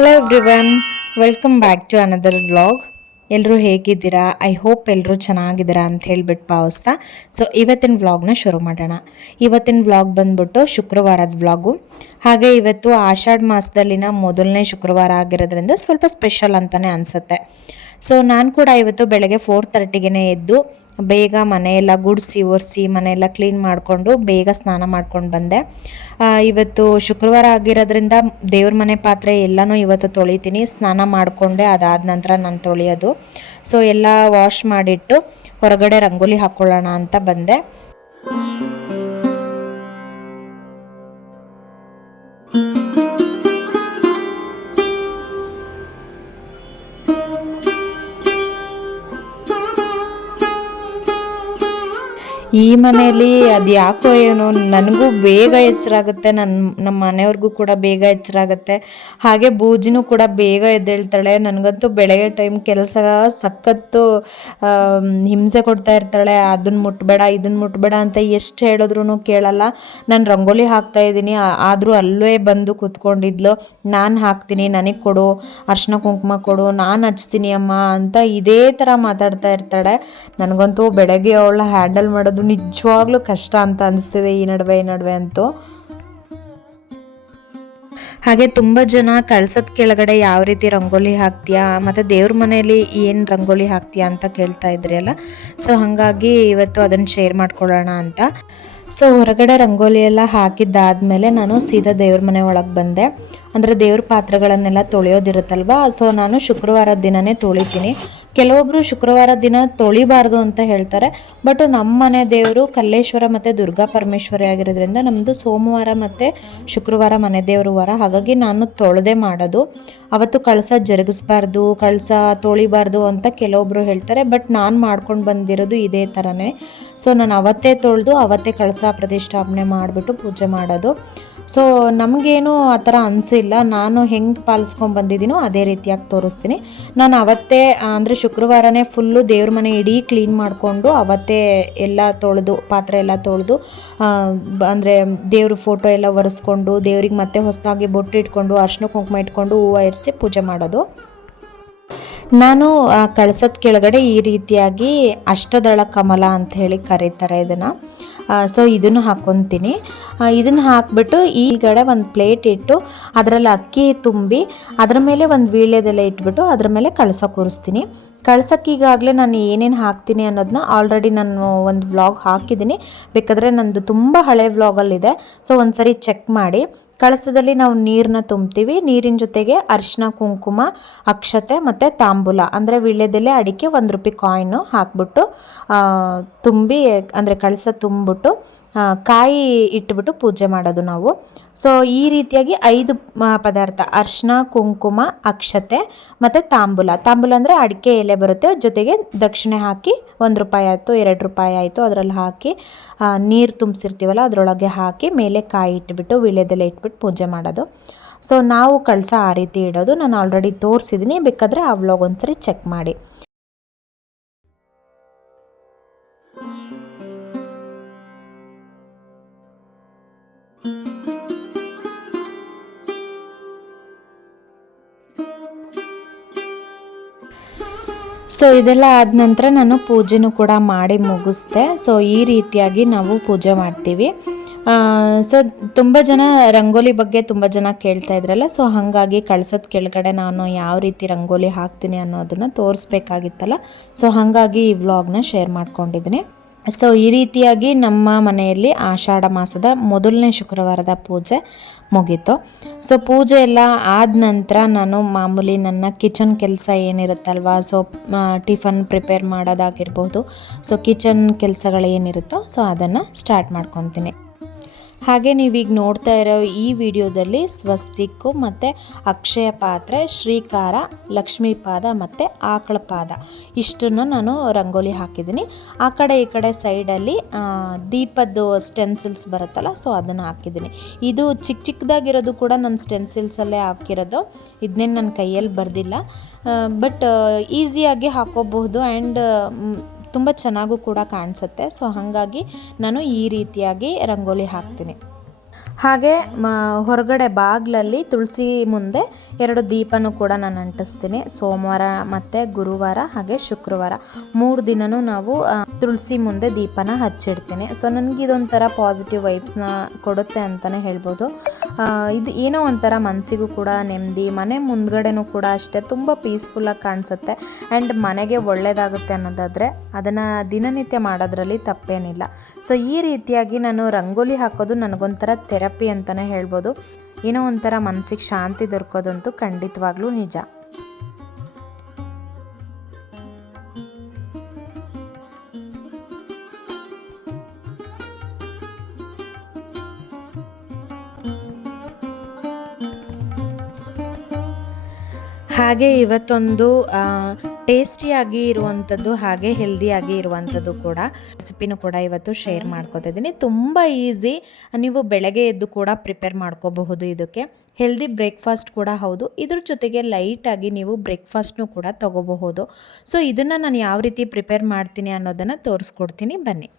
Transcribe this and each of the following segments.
Hello everyone welcome back to another vlog ಎಲ್ಲರೂ ಹೇಗಿದ್ದೀರಾ? I hope ಎಲ್ಲರೂ ಚೆನ್ನಾಗಿದ್ದೀರಾ ಅಂತ ಹೇಳಿಬಿಟ್ಟು ಭಾವಿಸ್ತಾ. ಸೊ ಇವತ್ತಿನ ವ್ಲಾಗ್ನ ಶುರು ಮಾಡೋಣ. ಇವತ್ತಿನ ವ್ಲಾಗ್ ಬಂದ್ಬಿಟ್ಟು ಶುಕ್ರವಾರದ ವ್ಲಾಗು ಹಾಗೆ ಇವತ್ತು ಆಷಾಢ ಮಾಸದಲ್ಲಿನ ಮೊದಲನೇ ಶುಕ್ರವಾರ ಆಗಿರೋದ್ರಿಂದ ಸ್ವಲ್ಪ ಸ್ಪೆಷಲ್ ಅಂತಲೇ ಅನಿಸುತ್ತೆ. ಸೊ ನಾನು ಕೂಡ ಇವತ್ತು ಬೆಳಗ್ಗೆ ಫೋರ್ ತರ್ಟಿಗೆ ಎದ್ದು ಬೇಗ ಮನೆಯೆಲ್ಲ ಗುಡಿಸಿ, ಒರೆಸಿ, ಮನೆಯೆಲ್ಲ ಕ್ಲೀನ್ ಮಾಡಿಕೊಂಡು ಬೇಗ ಸ್ನಾನ ಮಾಡ್ಕೊಂಡು ಬಂದೆ. ಇವತ್ತು ಶುಕ್ರವಾರ ಆಗಿರೋದ್ರಿಂದ ದೇವ್ರ ಮನೆ ಪಾತ್ರೆ ಎಲ್ಲನೂ ಇವತ್ತು ತೊಳಿತೀನಿ. ಸ್ನಾನ ಮಾಡಿಕೊಂಡೆ, ಅದಾದ ನಂತರ ನಾನು ತೊಳೆಯೋದು. ಸೊ ಎಲ್ಲ ವಾಶ್ ಮಾಡಿಟ್ಟು ಹೊರಗಡೆ ರಂಗೋಲಿ ಹಾಕ್ಕೊಳ್ಳೋಣ ಅಂತ ಬಂದೆ. ಈ ಮನೆಯಲ್ಲಿ ಅದು ಯಾಕೋ ಏನೋ, ನನಗೂ ಬೇಗ ಎಚ್ಚರಾಗುತ್ತೆ ನನ್ನ ನಮ್ಮ ಮನೆಯವ್ರಿಗೂ ಕೂಡ ಬೇಗ ಎಚ್ಚರಾಗುತ್ತೆ. ಹಾಗೆ ಬೂಜಿನೂ ಕೂಡ ಬೇಗ ಎದ್ದೇಳ್ತಾಳೆ. ನನಗಂತೂ ಬೆಳಗ್ಗೆ ಟೈಮ್ ಕೆಲಸ ಸಖತ್ತು ಹಿಂಸೆ ಕೊಡ್ತಾ ಇರ್ತಾಳೆ. ಅದನ್ನ ಮುಟ್ಬೇಡ ಇದನ್ನ ಮುಟ್ಬೇಡ ಅಂತ ಎಷ್ಟು ಹೇಳಿದ್ರು ಕೇಳಲ್ಲ. ನಾನು ರಂಗೋಲಿ ಹಾಕ್ತಾ ಇದ್ದೀನಿ. ಆದರೂ ಅಲ್ಲೇ ಬಂದು ಕೂತ್ಕೊಂಡಿದ್ಲು. ನಾನು ಹಾಕ್ತೀನಿ, ನನಗೆ ಕೊಡು, ಅರ್ಶಿನ ಕುಂಕುಮ ಕೊಡು, ನಾನು ಹಚ್ತೀನಿ ಅಮ್ಮ ಅಂತ ಇದೇ ಥರ ಮಾತಾಡ್ತಾ ಇರ್ತಾಳೆ. ನನಗಂತೂ ಬೆಳಗ್ಗೆ ಅವಳ ಹ್ಯಾಂಡಲ್ ಮಾಡೋದು ನಿಜವಾಗ್ಲೂ ಕಷ್ಟ ಅಂತ ಅನಿಸ್ತಿದೆ ಈ ನಡುವೆ ಈ ನಡುವೆ ಅಂತೂ. ಹಾಗೆ ತುಂಬ ಜನ ಕಳ್ಸದ ಕೆಳಗಡೆ ಯಾವ ರೀತಿ ರಂಗೋಲಿ ಹಾಕ್ತೀಯಾ? ಮತ್ತು ದೇವ್ರ ಮನೆಯಲ್ಲಿ ಏನು ರಂಗೋಲಿ ಹಾಕ್ತೀಯಾ ಅಂತ ಕೇಳ್ತಾ ಇದ್ರಿ ಅಲ್ಲ? ಸೊ ಹಾಗಾಗಿ ಇವತ್ತು ಅದನ್ನು ಶೇರ್ ಮಾಡ್ಕೊಳ್ಳೋಣ ಅಂತ. ಸೊ ಹೊರಗಡೆ ರಂಗೋಲಿ ಎಲ್ಲ ಹಾಕಿದ್ದಾದಮೇಲೆ ನಾನು ಸೀದಾ ದೇವ್ರ ಮನೆ ಒಳಗೆ ಬಂದೆ. ಅಂದರೆ ದೇವ್ರ ಪಾತ್ರೆಗಳನ್ನೆಲ್ಲ ತೊಳೆಯೋದಿರುತ್ತಲ್ವಾ? ಸೊ ನಾನು ಶುಕ್ರವಾರ ದಿನನೇ ತೊಳಿತೀನಿ. ಕೆಲವೊಬ್ಬರು ಶುಕ್ರವಾರ ದಿನ ತೊಳಿಬಾರ್ದು ಅಂತ ಹೇಳ್ತಾರೆ. ಬಟ್ ನಮ್ಮ ಮನೆ ದೇವರು ಕಲ್ಲೇಶ್ವರ ಮತ್ತು ದುರ್ಗಾ ಪರಮೇಶ್ವರಿ ಆಗಿರೋದ್ರಿಂದ ನಮ್ಮದು ಸೋಮವಾರ ಮತ್ತು ಶುಕ್ರವಾರ ಮನೆ ದೇವರು ವಾರ. ಹಾಗಾಗಿ ನಾನು ತೊಳೆದೇ ಮಾಡೋದು. ಅವತ್ತು ಕಳಸ ಜರುಗಿಸ್ಬಾರ್ದು, ಕಳಸ ತೊಳಿಬಾರ್ದು ಅಂತ ಕೆಲವೊಬ್ರು ಹೇಳ್ತಾರೆ. ಬಟ್ ನಾನು ಮಾಡ್ಕೊಂಡು ಬಂದಿರೋದು ಇದೇ ಥರನೇ ಸೊ ನಾನು ಅವತ್ತೇ ತೊಳೆದು ಅವತ್ತೇ ಕಳಸ ಪ್ರತಿಷ್ಠಾಪನೆ ಮಾಡಿಬಿಟ್ಟು ಪೂಜೆ ಮಾಡೋದು. ಸೊ ನಮಗೇನು ಆ ಥರ ಅನಿಸಿಲ್ಲ. ನಾನು ಹೆಂಗೆ ಪಾಲಿಸ್ಕೊಂಡು ಬಂದಿದ್ದೀನೋ ಅದೇ ರೀತಿಯಾಗಿ ತೋರಿಸ್ತೀನಿ. ನಾನು ಅವತ್ತೇ ಅಂದರೆ ಶುಕ್ರವಾರನೇ ಫುಲ್ಲು ದೇವ್ರ ಮನೆ ಇಡೀ ಕ್ಲೀನ್ ಮಾಡಿಕೊಂಡು ಅವತ್ತೇ ಎಲ್ಲ ತೊಳೆದು, ಪಾತ್ರೆ ಎಲ್ಲ ತೊಳೆದು ಅಂದರೆ ದೇವ್ರ ಫೋಟೋ ಎಲ್ಲ ಒರೆಸ್ಕೊಂಡು, ದೇವ್ರಿಗೆ ಮತ್ತೆ ಹೊಸದಾಗಿ ಬೊಟ್ಟು ಇಟ್ಕೊಂಡು, ಅರ್ಶಿನ ಕುಂಕುಮ ಇಟ್ಕೊಂಡು ಹೂವು ಇರಿಸಿ ಪೂಜೆ ಮಾಡೋದು. ನಾನು ಕಳಸದ ಕೆಳಗಡೆ ಈ ರೀತಿಯಾಗಿ ಅಷ್ಟದಳ ಕಮಲ ಅಂತ ಹೇಳಿ ಕರೀತಾರೆ ಇದನ್ನು. ಸೊ ಇದನ್ನು ಹಾಕ್ಕೊತೀನಿ ಇದನ್ನು ಹಾಕ್ಬಿಟ್ಟು ಈ ಕಡೆ ಒಂದು ಪ್ಲೇಟ್ ಇಟ್ಟು ಅದರಲ್ಲಿ ಅಕ್ಕಿ ತುಂಬಿ ಅದರ ಮೇಲೆ ಒಂದು ವೀಳ್ಯದೆಲ್ಲ ಇಟ್ಬಿಟ್ಟು ಅದರ ಮೇಲೆ ಕಳಸ ಕೂರಿಸ್ತೀನಿ. ಕಳ್ಸಕ್ಕೆ ನಾನು ಏನೇನು ಹಾಕ್ತೀನಿ ಅನ್ನೋದನ್ನ ಆಲ್ರೆಡಿ ನಾನು ಒಂದು ವ್ಲಾಗ್ ಹಾಕಿದ್ದೀನಿ. ಬೇಕಾದರೆ ನಂದು ತುಂಬ ಹಳೆ ವ್ಲಾಗಲ್ಲಿದೆ ಸೊ ಒಂದು ಸರಿ ಚೆಕ್ ಮಾಡಿ. ಕಳಸದಲ್ಲಿ ನಾವು ನೀರನ್ನ ತುಂಬ್ತೀವಿ. ನೀರಿನ ಜೊತೆಗೆ ಅರಿಶಿನ ಕುಂಕುಮ, ಅಕ್ಷತೆ ಮತ್ತು ತಾಂಬೂಲ. ಅಂದರೆ ವೀಳ್ಯದೆಲೆ ಅಡಿಕೆ ಒಂದು ರೂಪಾಯಿ ಕಾಯಿನು ಹಾಕ್ಬಿಟ್ಟು ತುಂಬಿ, ಅಂದರೆ ಕಳಸ ತುಂಬಿಬಿಟ್ಟು ಕಾಯಿ ಇಟ್ಟುಬಿಟ್ಟು ಪೂಜೆ ಮಾಡೋದು ನಾವು. ಸೊ ಈ ರೀತಿಯಾಗಿ ಐದು ಪದಾರ್ಥ, ಅರ್ಶಿನ, ಕುಂಕುಮ, ಅಕ್ಷತೆ ಮತ್ತು ತಾಂಬೂಲ. ತಾಂಬೂಲ ಅಂದರೆ ಅಡಿಕೆ ಎಲೆ ಬರುತ್ತೆ. ಜೊತೆಗೆ ದಕ್ಷಿಣೆ ಹಾಕಿ ಒಂದು ರೂಪಾಯಿ ಆಯಿತು, ಎರಡು ರೂಪಾಯಿ ಆಯಿತು, ಅದರಲ್ಲಿ ಹಾಕಿ ನೀರು ತುಂಬಿಸಿರ್ತೀವಲ್ಲ, ಅದರೊಳಗೆ ಹಾಕಿ ಮೇಲೆ ಕಾಯಿ ಇಟ್ಬಿಟ್ಟು ವೀಳ್ಯದೆಲೆ ಇಟ್ಬಿಟ್ಟು ಪೂಜೆ ಮಾಡೋದು. ಸೊ ನಾವು ಕಳಸ ಆ ರೀತಿ ಇಡೋದು. ನಾನು ಆಲ್ರೆಡಿ ತೋರಿಸಿದ್ದೀನಿ ಬೇಕಾದರೆ ಆ ವ್ಲಾಗ್ ಒಂದ್ಸರಿ ಚೆಕ್ ಮಾಡಿ. ಸೊ ಇದೆಲ್ಲ ಆದ ನಂತರ ನಾನು ಪೂಜೆನೂ ಕೂಡ ಮಾಡಿ ಮುಗಿಸ್ದೆ. ಸೊ ಈ ರೀತಿಯಾಗಿ ನಾವು ಪೂಜೆ ಮಾಡ್ತೀವಿ. ಸೊ ತುಂಬ ಜನ ರಂಗೋಲಿ ಬಗ್ಗೆ ತುಂಬ ಜನ ಕೇಳ್ತಾ ಇದ್ರಲ್ಲ ಸೊ ಹಾಗಾಗಿ ಕಳ್ಸದ ಕೆಳಗಡೆ ನಾನು ಯಾವ ರೀತಿ ರಂಗೋಲಿ ಹಾಕ್ತೀನಿ ಅನ್ನೋದನ್ನು ತೋರಿಸ್ಬೇಕಾಗಿತ್ತಲ್ಲ ಸೊ ಹಾಗಾಗಿ ಈ ವ್ಲಾಗ್ನ ಶೇರ್ ಮಾಡ್ಕೊಂಡಿದ್ದೀನಿ. ಸೊ ಈ ರೀತಿಯಾಗಿ ನಮ್ಮ ಮನೆಯಲ್ಲಿ ಆಷಾಢ ಮಾಸದ ಮೊದಲನೇ ಶುಕ್ರವಾರದ ಪೂಜೆ ಮುಗೀತು. ಸೊ ಪೂಜೆ ಎಲ್ಲ ಆದ ನಂತರ ನಾನು ಮಾಮೂಲಿ ನನ್ನ ಕಿಚನ್ ಕೆಲಸ ಏನಿರುತ್ತಲ್ವಾ ಸೊ ಟಿಫನ್ ಪ್ರಿಪೇರ್ ಮಾಡೋದಾಗಿರ್ಬೋದು ಸೊ ಕಿಚನ್ ಕೆಲಸಗಳು ಏನಿರುತ್ತೋ ಸೊ ಅದನ್ನು ಸ್ಟಾರ್ಟ್ ಮಾಡ್ಕೊತೀನಿ. ಹಾಗೆ ನೀವೀಗ ನೋಡ್ತಾ ಇರೋ ಈ ವಿಡಿಯೋದಲ್ಲಿ ಸ್ವಸ್ತಿಕ್ಕು ಮತ್ತು ಅಕ್ಷಯ ಪಾತ್ರೆ, ಶ್ರೀಕಾರ, ಲಕ್ಷ್ಮೀ ಪಾದ ಮತ್ತು ಆಕಳ ಪಾದ. ಇಷ್ಟನ್ನು ನಾನು ರಂಗೋಲಿ ಹಾಕಿದ್ದೀನಿ. ಆ ಕಡೆ ಈ ಕಡೆ ಸೈಡಲ್ಲಿ ದೀಪದ್ದು ಸ್ಟೆನ್ಸಿಲ್ಸ್ ಬರುತ್ತಲ್ಲ, ಸೊ ಅದನ್ನು ಹಾಕಿದ್ದೀನಿ. ಇದು ಚಿಕ್ಕ ಚಿಕ್ಕದಾಗಿರೋದು ಕೂಡ ನನ್ನ ಸ್ಟೆನ್ಸಿಲ್ಸಲ್ಲೇ ಹಾಕಿರೋದು. ಇದನ್ನೇನು ನನ್ನ ಕೈಯಲ್ಲಿ ಬರೆದಿಲ್ಲ. ಬಟ್ ಈಸಿಯಾಗಿ ಹಾಕೋಬಹುದು. ಆ್ಯಂಡ್ ತುಂಬ ಚೆನ್ನಾಗೂ ಕೂಡ ಕಾಣಿಸುತ್ತೆ. ಸೊ ಹಾಗಾಗಿ ನಾನು ಈ ರೀತಿಯಾಗಿ ರಂಗೋಲಿ ಹಾಕ್ತೀನಿ. ಹಾಗೆ ಹೊರಗಡೆ ಬಾಗಿಲಲ್ಲಿ ತುಳಸಿ ಮುಂದೆ ಎರಡು ದೀಪನೂ ಕೂಡ ನಾನು ಅಂಟಿಸ್ತೀನಿ. ಸೋಮವಾರ ಮತ್ತು ಗುರುವಾರ ಹಾಗೆ ಶುಕ್ರವಾರ. ಮೂರು ದಿನನೂ ನಾವು ತುಳಸಿ ಮುಂದೆ ದೀಪನ ಹಚ್ಚಿಡ್ತೀನಿ. ಸೊ, ನನಗೆ ಇದೊಂಥರ ಪಾಸಿಟಿವ್ ವೈಬ್ಸ್ನ ಕೊಡುತ್ತೆ ಅಂತಲೇ ಹೇಳ್ಬೋದು. ಇದು ಏನೋ ಒಂಥರ ಮನಸ್ಸಿಗೂ ಕೂಡ ನೆಮ್ಮದಿ, ಮನೆ ಮುಂದ್ಗಡೆನೂ ಕೂಡ ಅಷ್ಟೇ ತುಂಬ ಪೀಸ್ಫುಲ್ಲಾಗಿ ಕಾಣಿಸುತ್ತೆ. ಆ್ಯಂಡ್ ಮನೆಗೆ ಒಳ್ಳೆಯದಾಗುತ್ತೆ ಅನ್ನೋದಾದರೆ, ಅದನ್ನು ದಿನನಿತ್ಯ ಮಾಡೋದ್ರಲ್ಲಿ ತಪ್ಪೇನಿಲ್ಲ. ಸೊ ಈ ರೀತಿಯಾಗಿ ನಾನು ರಂಗೋಲಿ ಹಾಕೋದು ನನಗೊಂಥರ ಥೆರಪಿ ಅಂತಲೇ ಹೇಳ್ಬೋದು. ಏನೋ ಒಂಥರ ಮನಸ್ಸಿಗೆ ಶಾಂತಿ ದೊರಕೋದಂತೂ ಖಂಡಿತವಾಗ್ಲೂ ನಿಜ. ಹಾಗೆ ಇವತ್ತೊಂದು ಟೇಸ್ಟಿಯಾಗಿ ಇರುವಂಥದ್ದು ಹಾಗೆ ಹೆಲ್ದಿಯಾಗಿ ಇರುವಂಥದ್ದು ಕೂಡ ರೆಸಿಪಿನೂ ಕೂಡ ಇವತ್ತು ಶೇರ್ ಮಾಡ್ಕೋತಾ ಇದ್ದೀನಿ ತುಂಬ ಈಸಿ. ನೀವು ಬೆಳಗ್ಗೆ ಎದ್ದು ಕೂಡ ಪ್ರಿಪೇರ್ ಮಾಡ್ಕೋಬಹುದು ಇದಕ್ಕೆ. ಹೆಲ್ದಿ ಬ್ರೇಕ್ಫಾಸ್ಟ್ ಕೂಡ ಹೌದು. ಇದ್ರ ಜೊತೆಗೆ ಲೈಟಾಗಿ ನೀವು ಬ್ರೇಕ್ಫಾಸ್ಟ್ನು ಕೂಡ ತಗೋಬಹುದು. ಸೊ, ಇದನ್ನು ನಾನು ಯಾವ ರೀತಿ ಪ್ರಿಪೇರ್ ಮಾಡ್ತೀನಿ ಅನ್ನೋದನ್ನು ತೋರಿಸ್ಕೊಡ್ತೀನಿ. ಬನ್ನಿ.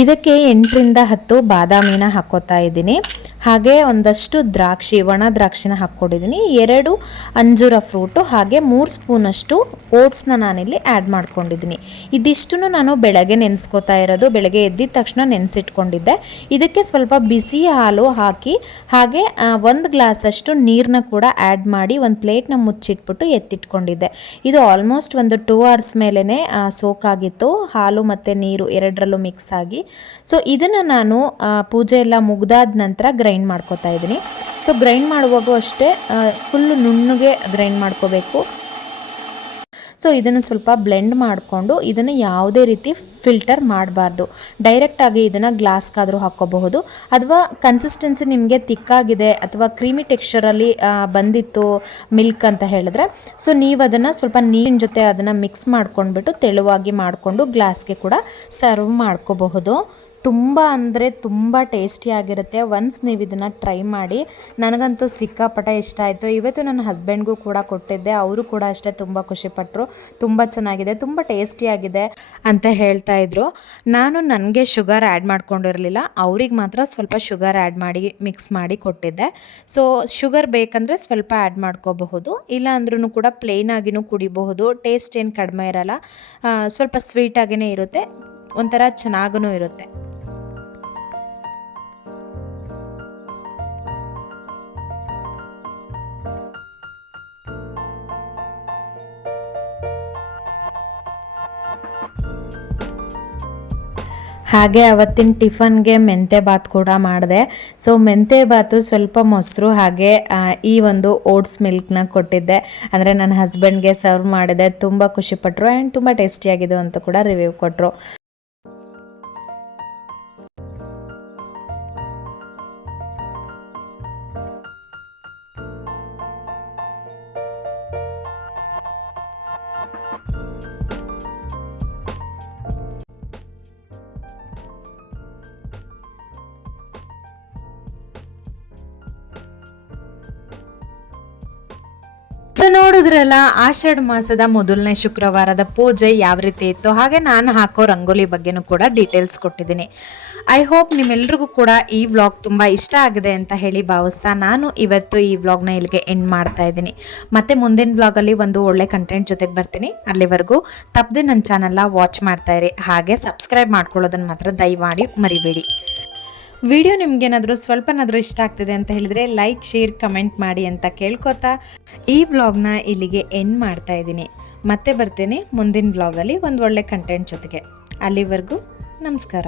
ಇದಕ್ಕೆ ಎಂಟರಿಂದ ಹತ್ತು ಬಾದಾಮಿನ ಹಾಕೋತಾ ಇದ್ದೀನಿ. ಹಾಗೆ ಒಂದಷ್ಟು ದ್ರಾಕ್ಷಿ, ಒಣ ದ್ರಾಕ್ಷಿನ ಹಾಕ್ಕೊಂಡಿದ್ದೀನಿ. ಎರಡು ಅಂಜೂರ ಫ್ರೂಟು, ಹಾಗೆ ಮೂರು ಸ್ಪೂನಷ್ಟು ಓಟ್ಸ್ನ ನಾನಿಲ್ಲಿ ಆ್ಯಡ್ ಮಾಡ್ಕೊಂಡಿದ್ದೀನಿ. ಇದಿಷ್ಟನ್ನು ನಾನು ಬೆಳಗ್ಗೆ ನೆನೆಸ್ಕೋತಾ ಇರೋದು, ಬೆಳಗ್ಗೆ ಎದ್ದಿದ ತಕ್ಷಣ ನೆನೆಸಿಟ್ಕೊಂಡಿದ್ದೆ. ಇದಕ್ಕೆ ಸ್ವಲ್ಪ ಬಿಸಿ ಹಾಲು ಹಾಕಿ, ಹಾಗೆ ಒಂದು ಗ್ಲಾಸಷ್ಟು ನೀರನ್ನ ಕೂಡ ಆ್ಯಡ್ ಮಾಡಿ ಒಂದು ಪ್ಲೇಟ್ನ ಮುಚ್ಚಿಟ್ಬಿಟ್ಟು ಎತ್ತಿಟ್ಕೊಂಡಿದ್ದೆ. ಇದು ಆಲ್ಮೋಸ್ಟ್ ಒಂದು ಟೂ ಅವರ್ಸ್ ಮೇಲೇ ಸೋಕಾಗಿತ್ತು. ಹಾಲು ಮತ್ತು ನೀರು ಎರಡರಲ್ಲೂ ಮಿಕ್ಸ್ ಆಗಿ. ಸೊ, ಇದನ್ನು ನಾನು ಪೂಜೆ ಎಲ್ಲ ಮುಗ್ದಾದ ನಂತರ ಗ್ರೈಂಡ್ ಮಾಡ್ಕೋತಾ ಇದ್ದೀನಿ. ಸೊ ಗ್ರೈಂಡ್ ಮಾಡುವಾಗೂ ಅಷ್ಟೇ ಫುಲ್ ನುಣ್ಣಗೆ ಗ್ರೈಂಡ್ ಮಾಡ್ಕೋಬೇಕು. ಸೊ ಇದನ್ನು ಸ್ವಲ್ಪ ಬ್ಲೆಂಡ್ ಮಾಡಿಕೊಂಡು ಇದನ್ನು ಯಾವುದೇ ರೀತಿ ಫಿಲ್ಟರ್ ಮಾಡಬಾರ್ದು. ಡೈರೆಕ್ಟಾಗಿ ಇದನ್ನು ಗ್ಲಾಸ್ಗಾದರೂ ಹಾಕ್ಕೋಬಹುದು. ಅಥವಾ ಕನ್ಸಿಸ್ಟೆನ್ಸಿ ನಿಮಗೆ ತಿಕ್ಕಾಗಿದೆ, ಅಥವಾ ಕ್ರೀಮಿ ಟೆಕ್ಸ್ಚರಲ್ಲಿ ಬಂದಿತ್ತು ಮಿಲ್ಕ್ ಅಂತ ಹೇಳಿದ್ರೆ ಸೊ ನೀವು ಅದನ್ನು ಸ್ವಲ್ಪ ನೀರಿನ ಜೊತೆ ಅದನ್ನು ಮಿಕ್ಸ್ ಮಾಡ್ಕೊಂಡ್ಬಿಟ್ಟು ತೆಳುವಾಗಿ ಮಾಡಿಕೊಂಡು ಗ್ಲಾಸ್ಗೆ ಕೂಡ ಸರ್ವ್ ಮಾಡ್ಕೋಬಹುದು. ತುಂಬ ಅಂದರೆ ತುಂಬ ಟೇಸ್ಟಿಯಾಗಿರುತ್ತೆ. ಒನ್ಸ್ ನೀವು ಇದನ್ನು ಟ್ರೈ ಮಾಡಿ, ನನಗಂತೂ ಸಿಕ್ಕಾಪಟ್ಟೆ ಇಷ್ಟ ಆಯಿತು. ಇವತ್ತು ನನ್ನ ಹಸ್ಬೆಂಡ್ಗೂ ಕೂಡ ಕೊಟ್ಟಿದ್ದೆ. ಅವರು ಕೂಡ ಅಷ್ಟೇ ತುಂಬ ಖುಷಿಪಟ್ಟರು ತುಂಬ ಚೆನ್ನಾಗಿದೆ, ತುಂಬ ಟೇಸ್ಟಿಯಾಗಿದೆ ಅಂತ ಹೇಳ್ತಾ ಇದ್ರು. ನಾನು ನನಗೆ ಶುಗರ್ ಆ್ಯಡ್ ಮಾಡ್ಕೊಂಡಿರಲಿಲ್ಲ. ಅವ್ರಿಗೆ ಮಾತ್ರ ಸ್ವಲ್ಪ ಶುಗರ್ ಆ್ಯಡ್ ಮಾಡಿ ಮಿಕ್ಸ್ ಮಾಡಿ ಕೊಟ್ಟಿದ್ದೆ. ಸೊ ಶುಗರ್ ಬೇಕಂದರೆ ಸ್ವಲ್ಪ ಆ್ಯಡ್ ಮಾಡ್ಕೋಬಹುದು. ಇಲ್ಲ ಅಂದ್ರೂ ಕೂಡ ಪ್ಲೇನ್ ಆಗಿನೂ ಕುಡಿಬಹುದು. ಟೇಸ್ಟ್ ಏನು ಕಡಿಮೆ ಇರಲ್ಲ. ಸ್ವಲ್ಪ ಸ್ವೀಟಾಗಿಯೇ ಇರುತ್ತೆ. ಒಂಥರ ಚೆನ್ನಾಗೂ ಇರುತ್ತೆ. ಹಾಗೆ ಅವತ್ತಿನ ಟಿಫನ್ಗೆ ಮೆಂತೆ ಬಾತ್ ಕೂಡ ಮಾಡಿದೆ. ಸೊ ಮೆಂತೆ ಬಾತು ಸ್ವಲ್ಪ ಮೊಸರು, ಹಾಗೆ ಈ ಒಂದು ಓಟ್ಸ್ ಮಿಲ್ಕ್ನ ಕೊಟ್ಟಿದ್ದೆ. ಅಂದರೆ ನನ್ನ ಹಸ್ಬೆಂಡ್ಗೆ ಸರ್ವ್ ಮಾಡಿದೆ. ತುಂಬ ಖುಷಿಪಟ್ಟರು ಆ್ಯಂಡ್ ತುಂಬ ಟೇಸ್ಟಿಯಾಗಿದೆ ಅಂತ ಕೂಡ ರಿವ್ಯೂ ಕೊಟ್ಟರು ಸೊ ನೋಡಿದ್ರಲ್ಲ, ಆಷಾಢ ಮಾಸದ ಮೊದಲನೇ ಶುಕ್ರವಾರದ ಪೂಜೆ ಯಾವ ರೀತಿ ಇತ್ತು ಹಾಗೆ ನಾನು ಹಾಕೋ ರಂಗೋಲಿ ಬಗ್ಗೆನೂ ಕೂಡ ಡೀಟೇಲ್ಸ್ ಕೊಟ್ಟಿದ್ದೀನಿ. ಐ ಹೋಪ್ ನಿಮ್ಮೆಲ್ರಿಗೂ ಕೂಡ ಈ ವ್ಲಾಗ್ ತುಂಬ ಇಷ್ಟ ಆಗಿದೆ ಅಂತ ಹೇಳಿ ಭಾವಿಸ್ತಾ ನಾನು ಇವತ್ತು ಈ ವ್ಲಾಗ್ನ ಇಲ್ಲಿಗೆ ಎಂಡ್ ಮಾಡ್ತಾ ಇದ್ದೀನಿ. ಮತ್ತೆ ಮುಂದಿನ ವ್ಲಾಗಲ್ಲಿ ಒಂದು ಒಳ್ಳೆ ಕಂಟೆಂಟ್ ಜೊತೆಗೆ ಬರ್ತೀನಿ. ಅಲ್ಲಿವರೆಗೂ ತಪ್ಪದೆ ನನ್ನ ಚಾನಲ್ನ ವಾಚ್ ಮಾಡ್ತಾ ಇರಿ. ಹಾಗೆ ಸಬ್ಸ್ಕ್ರೈಬ್ ಮಾಡ್ಕೊಳ್ಳೋದನ್ನು ಮಾತ್ರ ದಯಮಾಡಿ ಮರಿಬೇಡಿ. ವಿಡಿಯೋ ನಿಮ್ಗೇನಾದರೂ ಸ್ವಲ್ಪನಾದರೂ ಇಷ್ಟ ಆಗ್ತಿದೆ ಅಂತ ಹೇಳಿದರೆ ಲೈಕ್, ಶೇರ್, ಕಮೆಂಟ್ ಮಾಡಿ ಅಂತ ಕೇಳ್ಕೊತಾ ಈ ವ್ಲಾಗ್ನ ಇಲ್ಲಿಗೆ ಎಂಡ್ ಮಾಡ್ತಾ ಇದ್ದೀನಿ. ಮತ್ತೆ ಬರ್ತೇನೆ ಮುಂದಿನ ವ್ಲಾಗಲ್ಲಿ ಒಂದು ಒಳ್ಳೆ ಕಂಟೆಂಟ್ ಜೊತೆಗೆ. ಅಲ್ಲಿವರೆಗೂ ನಮಸ್ಕಾರ.